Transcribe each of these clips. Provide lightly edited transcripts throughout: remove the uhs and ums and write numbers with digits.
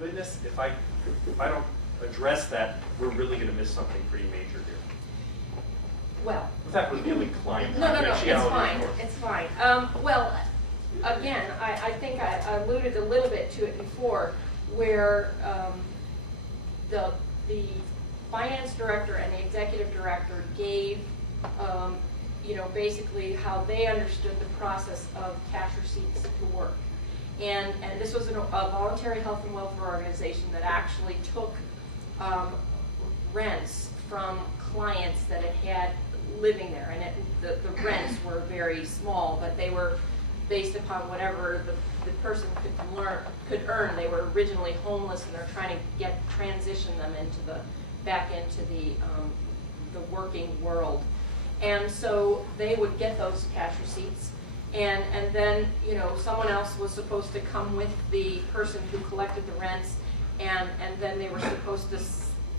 goodness, if I don't address that, we're really going to miss something pretty major here. Well, without revealing client no, confidentiality. it's fine. Well, again, I think I alluded a little bit to it before, where the finance director and the executive director gave, you know, basically how they understood the process of cash receipts to work. And this was a voluntary health and welfare organization that actually took rents from clients that it had living there, and the rents were very small, but they were based upon whatever the person could earn. They were originally homeless, and they're trying to transition them back into the working world. And so they would get those cash receipts, and then, you know, someone else was supposed to come with the person who collected the rents, and then they were supposed to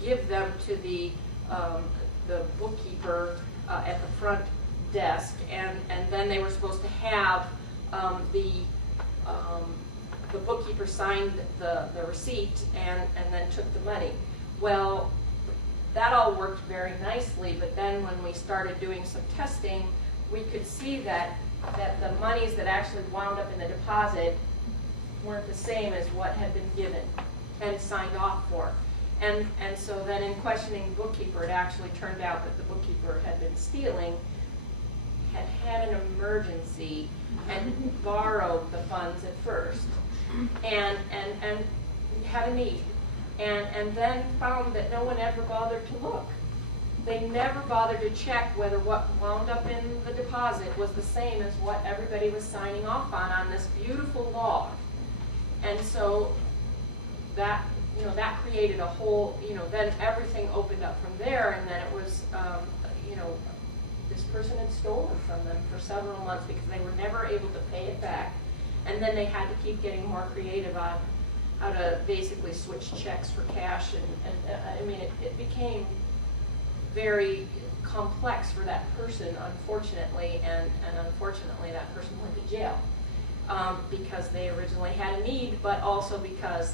give them to the bookkeeper at the front desk, and then they were supposed to have the bookkeeper signed the receipt and then took the money. Well, that all worked very nicely, but then when we started doing some testing, we could see that the monies that actually wound up in the deposit weren't the same as what had been given and signed off for. And so then in questioning the bookkeeper, it actually turned out that the bookkeeper had been stealing, had an emergency, and borrowed the funds at first, and had a need, and then found that no one ever bothered to look. They never bothered to check whether what wound up in the deposit was the same as what everybody was signing off on this beautiful log. And so that, you know, that created a whole, you know, then everything opened up from there, and then it was, you know, this person had stolen from them for several months because they were never able to pay it back, and then they had to keep getting more creative on how to basically switch checks for cash, and I mean, it became very complex for that person, unfortunately, and unfortunately that person went to jail because they originally had a need, but also because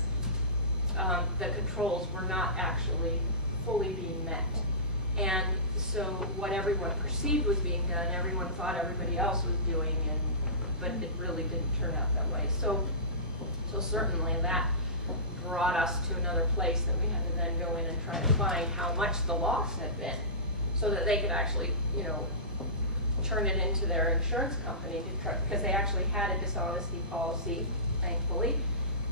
the controls were not actually fully being met. And so what everyone perceived was being done, everyone thought everybody else was doing, but it really didn't turn out that way. So certainly that brought us to another place that we had to then go in and try to find how much the loss had been, so that they could actually, you know, turn it into their insurance company, because they actually had a dishonesty policy, thankfully,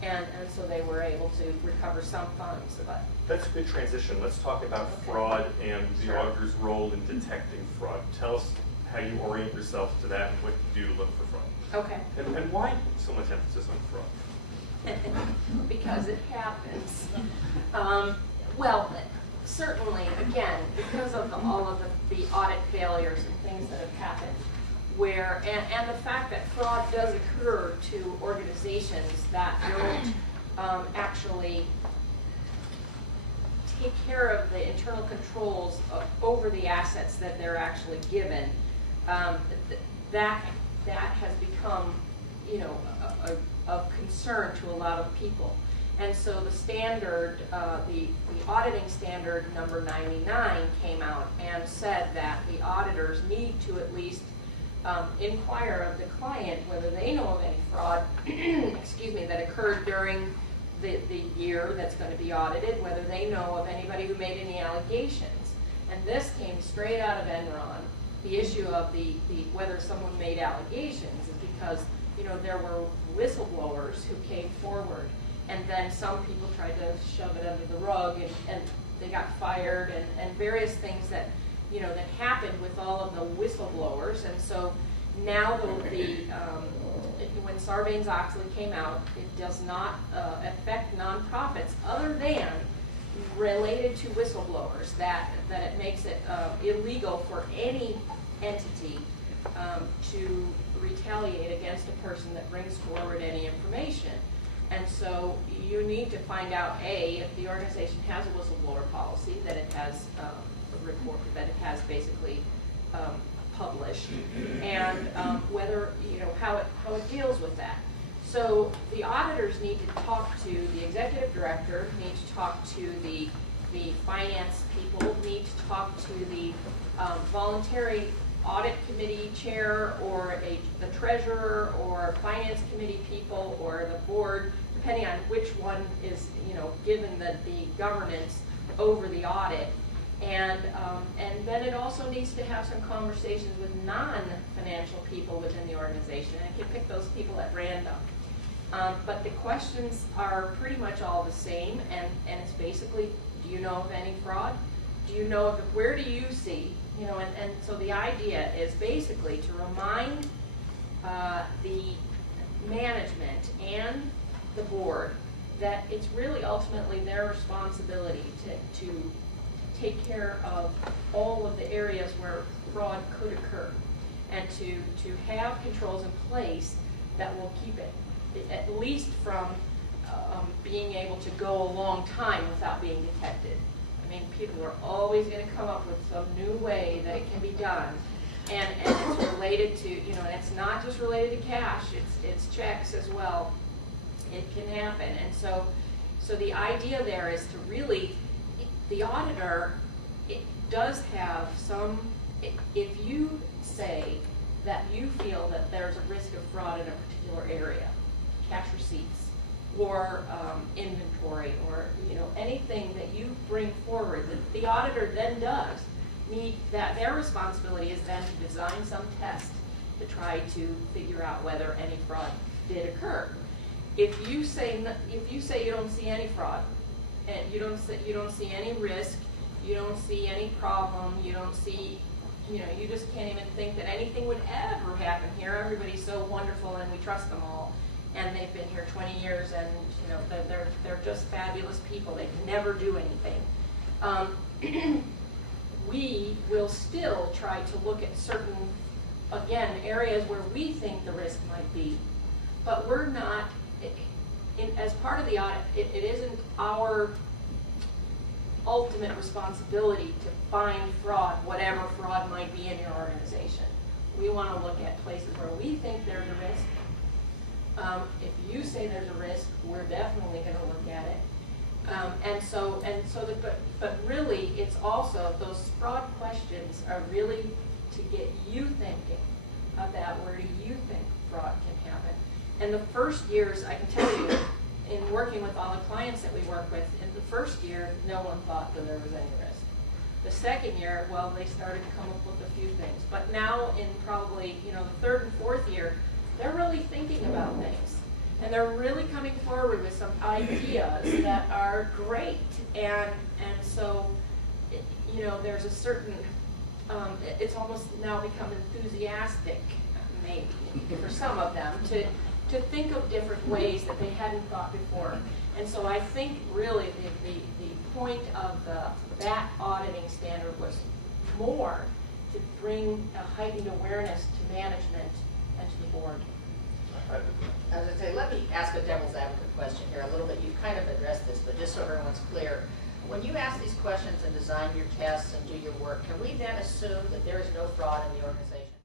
and so they were able to recover some funds. But that's a good transition. Let's talk about fraud and the auditor's role in detecting fraud. Tell us how you orient yourself to that and what you do to look for fraud. Okay. And why so much emphasis on fraud? Because it happens. Well, certainly, again, because of all of the audit failures and things that have happened, where, and the fact that fraud does occur to organizations that don't actually take care of the internal controls over the assets that they're actually given, that has become, you know, of concern to a lot of people. And so the standard, the auditing standard number 99 came out and said that the auditors need to at least inquire of the client whether they know of any fraud, excuse me, that occurred during the year that's going to be audited, whether they know of anybody who made any allegations. And this came straight out of Enron. The issue of the whether someone made allegations is because, you know, there were whistleblowers who came forward, and then some people tried to shove it under the rug, and they got fired, and various things that, you know, that happened with all of the whistleblowers. And so now when Sarbanes-Oxley came out, it does not affect nonprofits other than related to whistleblowers, that it makes it illegal for any entity to retaliate against a person that brings forward any information. And so you need to find out, A, if the organization has a whistleblower policy, that it has a report, that it has basically published, and whether, you know, how it deals with that. So the auditors need to talk to the executive director, need to talk to the finance people, need to talk to the voluntary audit committee chair, or the treasurer, or finance committee people, or the board, depending on which one is, given the governance over the audit. And then it also needs to have some conversations with non-financial people within the organization, and it can pick those people at random. But the questions are pretty much all the same, and it's basically, do you know of any fraud? Do you know of, where do you see, and so the idea is basically to remind the management and the board that it's really ultimately their responsibility to take care of all of the areas where fraud could occur, and to have controls in place that will keep it at least from being able to go a long time without being detected. I mean, people are always going to come up with some new way that it can be done, and it's related to, and it's not just related to cash, it's checks as well. It can happen, and so the idea there is to really, the auditor, it does have some, if you say that you feel that there's a risk of fraud in a particular area, cash receipts, or inventory, or anything that you bring forward, the auditor then does need that, their responsibility is then to design some test to try to figure out whether any fraud did occur. If you say you don't see any fraud, and you don't see any risk, you don't see any problem, you don't see, you just can't even think that anything would ever happen here. Everybody's so wonderful, and we trust them all, and they've been here 20 years, and they're just fabulous people. They can never do anything. We will still try to look at certain, again, areas where we think the risk might be, but we're not. As part of the audit, it isn't our ultimate responsibility to find fraud, whatever fraud might be in your organization. We want to look at places where we think there's a risk. If you say there's a risk, we're definitely going to look at it. But really, it's also, those fraud questions are really to get you thinking about where do you think fraud can happen. And the first years, I can tell you, in working with all the clients that we work with, in the first year, no one thought that there was any risk. The second year, well, they started to come up with a few things. But now, in probably the third and fourth year, they're really thinking about things, and they're really coming forward with some ideas that are great. And so, there's a certain, it's almost now become enthusiastic, maybe, for some of them, to think of different ways that they hadn't thought before. And so I think really the point of that auditing standard was more to bring a heightened awareness to management and to the board. I was going to say, let me ask a devil's advocate question here a little bit. You've kind of addressed this, but just so everyone's clear, when you ask these questions and design your tests and do your work, can we then assume that there is no fraud in the organization?